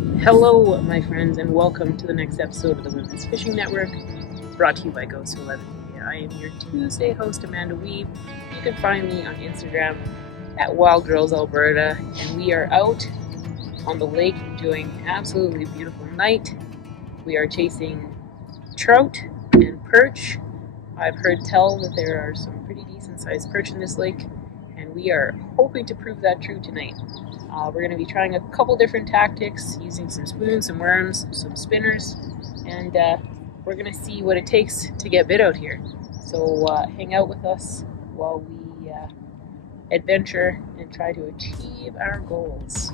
Hello, my friends, and welcome to the next episode of the Women's Fishing Network, brought to you by Ghost 11 Media. I am your Tuesday host, Amanda Weeb. You can find me on Instagram at Wild Girls Alberta, and we are out on the lake enjoying an absolutely beautiful night. We are chasing trout and perch. I've heard tell that there are some pretty decent sized perch in this lake, and we are hoping to prove that true tonight. We're going to be trying a couple different tactics, using some spoons, some worms, some spinners, and we're going to see what it takes to get bit out here. So hang out with us while we adventure and try to achieve our goals.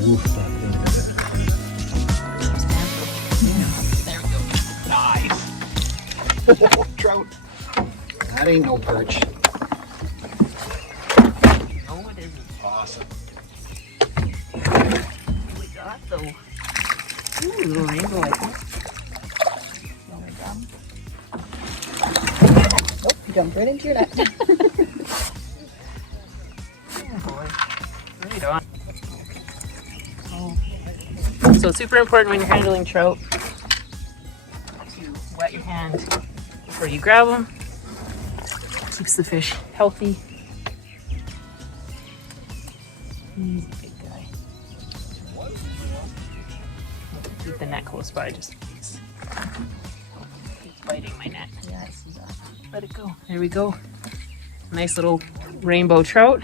Woof, that thing. There we go. Nice. Trout. That ain't no perch. No, it isn't. Awesome. We got though. Ooh, little rainbow, I think. Oh my god. Nope, you jumped right into your net. Yeah, boy. Right on. So it's super important when you're handling trout to wet your hand before you grab them. Keeps the fish healthy. He's a big guy. Keep the net close by just in case. He's biting my net. Yeah, I see that. Let it go. There we go. Nice little rainbow trout.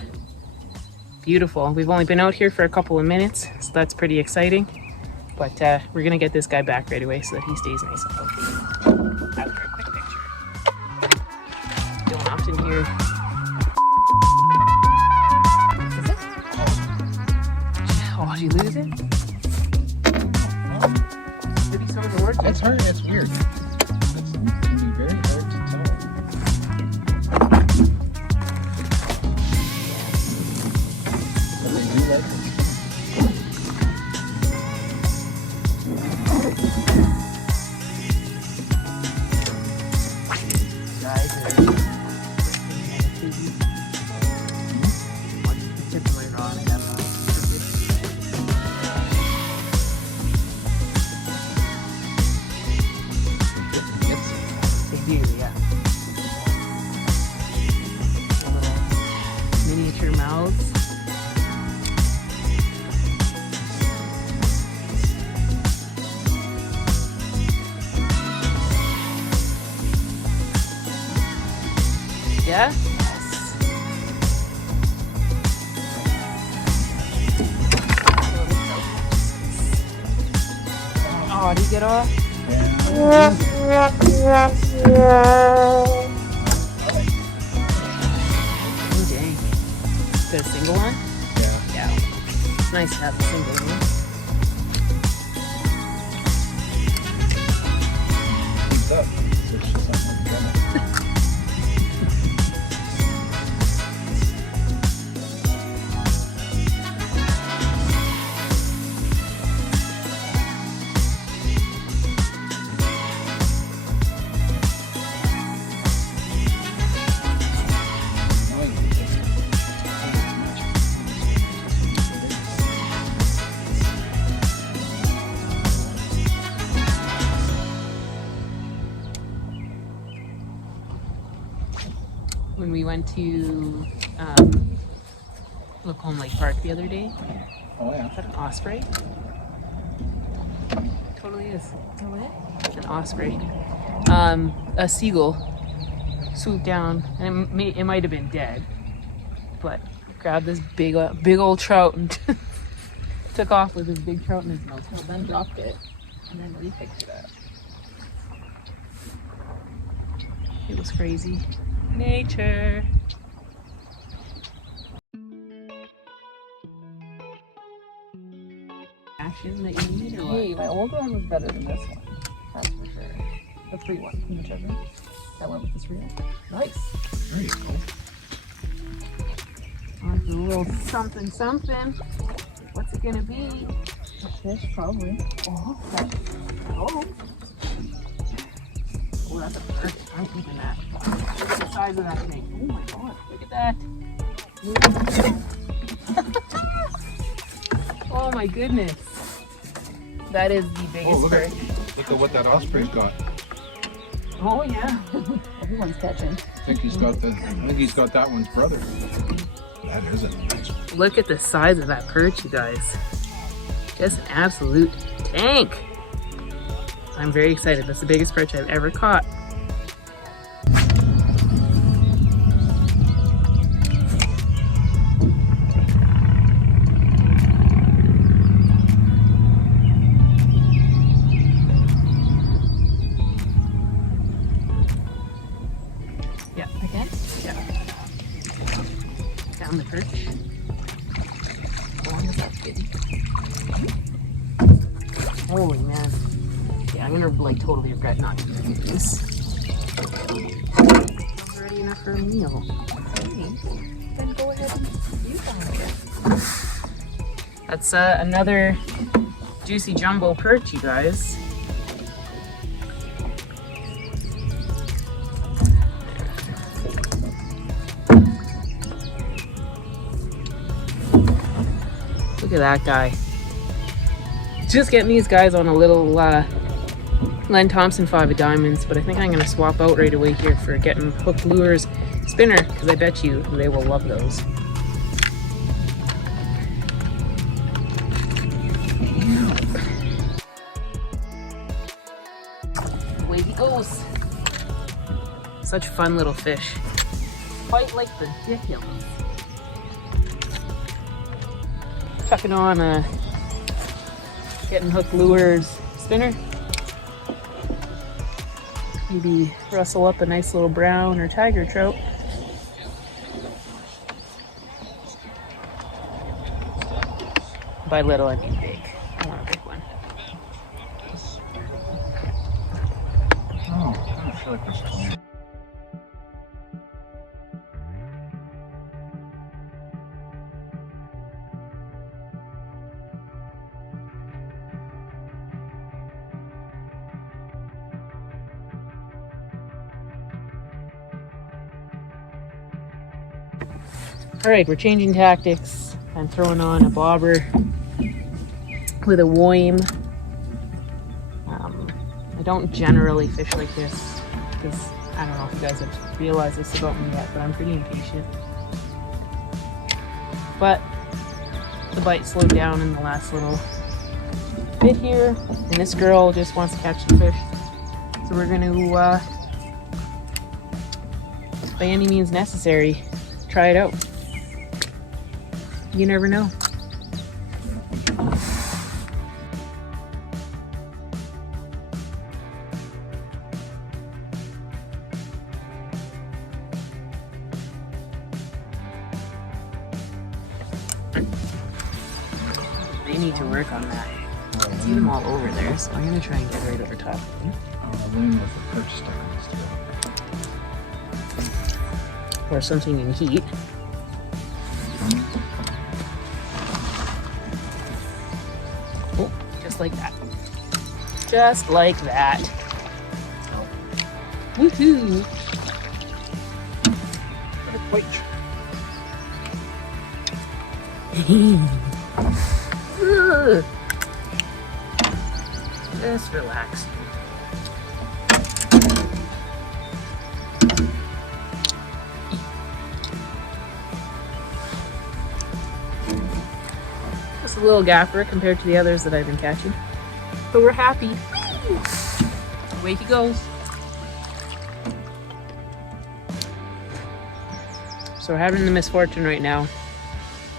Beautiful. We've only been out here for a couple of minutes, so that's pretty exciting. But we're gonna get this guy back right away so that he stays nice and healthy. Out for a quick picture. Feeling often here. Is it? Oh, did you lose it? Maybe some of the words. It's hard. It's weird. It can be very hard to tell. But they do like it. Guys are typically raw and have they do, yeah. The little miniature mouths. Yeah? Oh, did you get off? Yeah. Oh, dang. Is that a single one? Yeah. Yeah. It's nice to have a single one. Keeps up. It's just something to try. When we went to Lacombe Lake Park the other day, Oh yeah. is that an osprey? Totally is. Oh, what? It's an osprey. A seagull swooped down, and it might have been dead, but grabbed this big old trout and took off with his big trout in his mouth. Well, then dropped it and then re-picked it up. It was crazy. Nature. action that you need, or what? Hey, my old one was better than this one. That's for sure. The free one from the treasure. That went with this reel. Nice. There you go. On to a little something something. What's it gonna be? A fish, probably. Oh, oh. Oh, that's a perch. I'm keeping that. Look at the size of that thing. Oh my god, look at that. Oh my goodness. That is the biggest Oh, perch. look at what that osprey's got. Oh yeah. Everyone's catching. I think he's got that one's brother. That is a nice one. Look at the size of that perch, you guys. Just an absolute tank. I'm very excited. That's the biggest perch I've ever caught. Yeah, Again? yeah. Down the perch. How long is that big? Holy man. Yeah, I'm gonna like totally regret not doing this. It's already enough for a meal. Then go ahead and use them. That's another juicy jumbo perch, you guys. Look at that guy. Just getting these guys on a little Len Thompson 5 of diamonds, but I think I'm going to swap out right away here for getting hooked lures spinner, because I bet you they will love those. Away he goes. Such fun little fish. Quite like ridiculous. Chucking on getting hooked lures spinner. Maybe rustle up a nice little brown or tiger trout. By little, I mean big. I want a big one. Oh, I feel like there's plenty. All right, we're changing tactics. I'm throwing on a bobber with a worm. I don't generally fish like this because I don't know if you guys have realized this about me yet, but I'm pretty impatient. But the bite slowed down in the last little bit here, and this girl just wants to catch the fish. So we're going to, by any means necessary, try it out. You never know. They need to work on that. I can see them all over there, so I'm gonna try and get right over top of them. Laying with the perch stuck on his tail. Or something in heat. Oh, just like that. Just like that. Woohoo! Wait. Ugh. Just relax. Just a little gaffer compared to the others that I've been catching. But we're happy. Away he goes. So we're having the misfortune right now.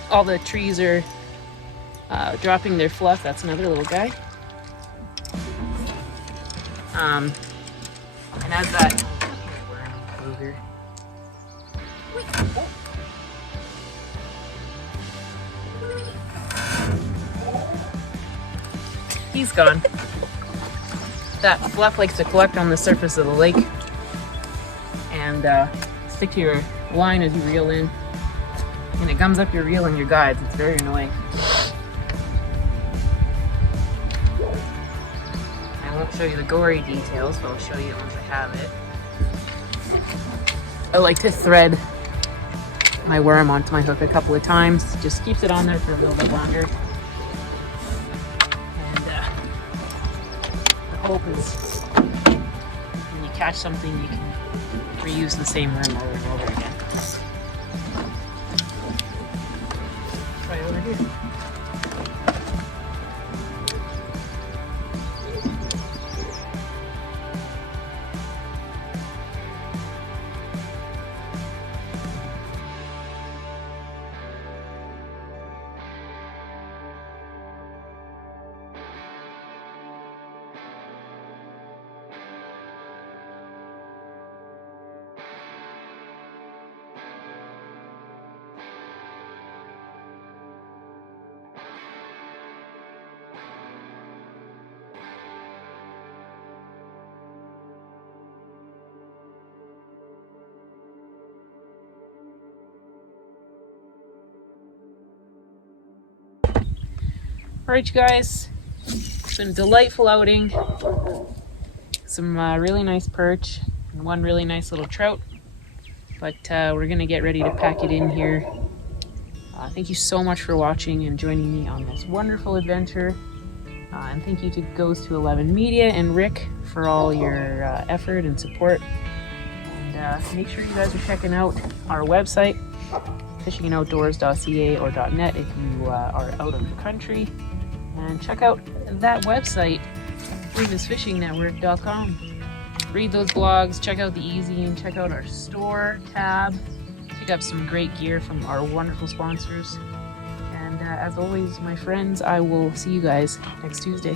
All the trees are dropping their fluff. That's another little guy. And as that He's gone. That fluff likes to collect on the surface of the lake and stick to your line as you reel in. And it gums up your reel and your guides. It's very annoying. I won't show you the gory details, but I'll show you once I have it. I like to thread my worm onto my hook a couple of times. Just keeps it on there for a little bit longer. And the hope is when you catch something, you can reuse the same worm over and over again. Try over here. Alright, you guys, it's been a delightful outing. Some really nice perch and one really nice little trout. But we're going to get ready to pack it in here. Thank you so much for watching and joining me on this wonderful adventure. And thank you to Goes to 11 Media and Rick for all your effort and support. And make sure you guys are checking out our website, fishingandoutdoors.ca or .net if you are out of the country. And check out that website, FishingNetwork.com. Read those blogs, check out the e-zine, check out our store tab, pick up some great gear from our wonderful sponsors. And as always, my friends, I will see you guys next Tuesday.